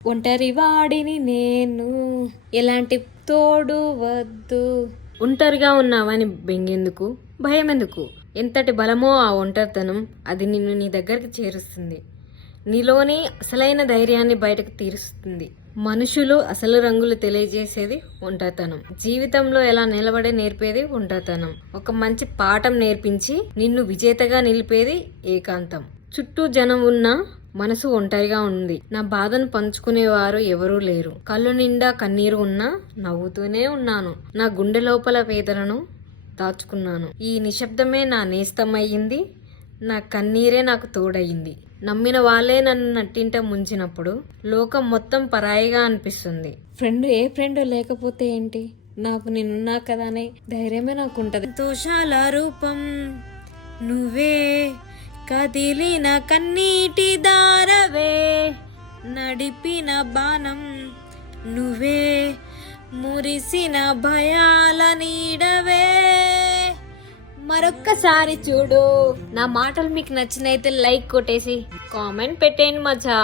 ఒంటరి వాడిని నేను, ఎలాంటి తోడు వద్దు. ఒంటరిగా ఉన్నావని బెంగెందుకు, భయం ఎందుకు? ఎంతటి బలమో ఆ ఒంటరితనం, అది నిన్ను నీ దగ్గరికి చేరుస్తుంది. నీలోని అసలైన ధైర్యాన్ని బయటకు తీరుస్తుంది. మనుషులు అసలు రంగులు తెలియజేసేది ఒంటరితనం. జీవితంలో ఎలా నిలబడే నేర్పేది ఒంటరితనం. ఒక మంచి పాఠం నేర్పించి నిన్ను విజేతగా నిలిపేది ఏకాంతం. చుట్టూ జనం ఉన్నా మనసు ఒంటరిగా ఉంది. నా బాధను పంచుకునేవారు ఎవరూ లేరు. కళ్ళు నిండా కన్నీరు ఉన్నా నవ్వుతూనే ఉన్నాను. నా గుండె లోపల వేదనను దాచుకున్నాను. ఈ నిశ్శబ్దమే నా నేస్తమయ్యింది. నా కన్నీరే నాకు తోడయింది. నమ్మిన వాళ్ళే నన్ను నట్టింట ముంచినప్పుడు లోకం మొత్తం పరాయిగా అనిపిస్తుంది. ఏ ఫ్రెండ్ లేకపోతే ఏంటి, నాకు నేనున్నా కదా అనే ధైర్యమే నాకుంటది. సంతోషాల రూపం నువ్వే, కదిలిన కన్నీటి దారవే, నడిపిన బాణం నువ్వే, మురిసిన భయాల నీడవే. మరొక్కసారి చూడు. నా మాటలు మీకు నచ్చినైతే లైక్ కొట్టేసి కామెంట్ పెట్టేయండి మచ్చా.